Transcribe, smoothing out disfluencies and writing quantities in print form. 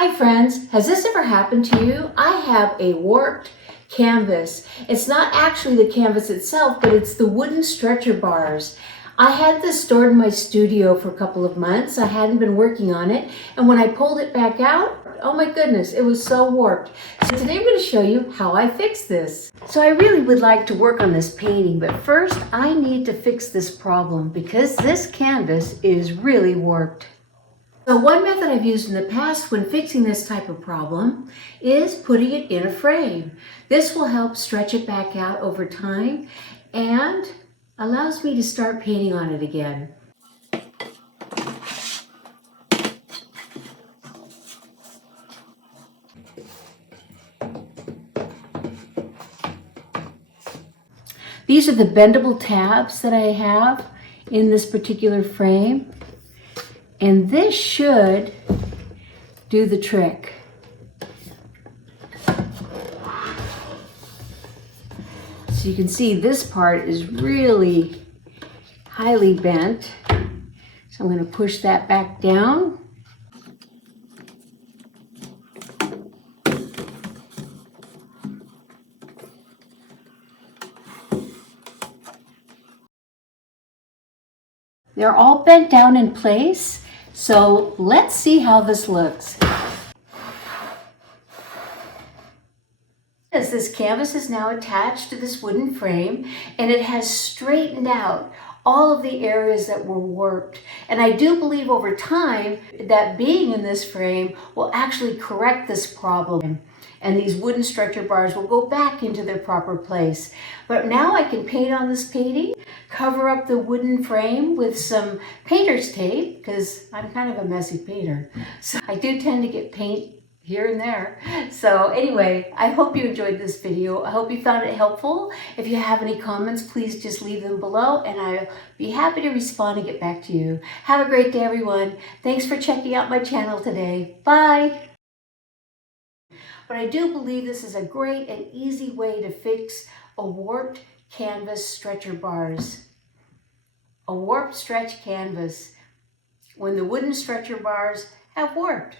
Hi friends, has this ever happened to you? I have a warped canvas. It's not actually the canvas itself, but it's the wooden stretcher bars. I had this stored in my studio for a couple of months. I hadn't been working on it, and when I pulled it back out, oh my goodness, it was so warped. So today I'm going to show you how I fixed this. So I really would like to work on this painting, but first I need to fix this problem because this canvas is really warped. So one method I've used in the past when fixing this type of problem is putting it in a frame. This will help stretch it back out over time and allows me to start painting on it again. These are the bendable tabs that I have in this particular frame, and this should do the trick. So you can see this part is really highly bent. So I'm going to push that back down. They're all bent down in place. So let's see how this looks. As this canvas is now attached to this wooden frame, and it has straightened out all of the areas that were warped. And I do believe over time that being in this frame will actually correct this problem. And these wooden stretcher bars will go back into their proper place. But now I can paint on this painting, cover up the wooden frame with some painter's tape, because I'm kind of a messy painter. So I do tend to get paint here and there. So anyway, I hope you enjoyed this video. I hope you found it helpful. If you have any comments, please just leave them below and I'll be happy to respond and get back to you. Have a great day, everyone. Thanks for checking out my channel today. Bye. But I do believe this is a great and easy way to fix a warped canvas stretcher bars. A warped stretch canvas when the wooden stretcher bars have warped.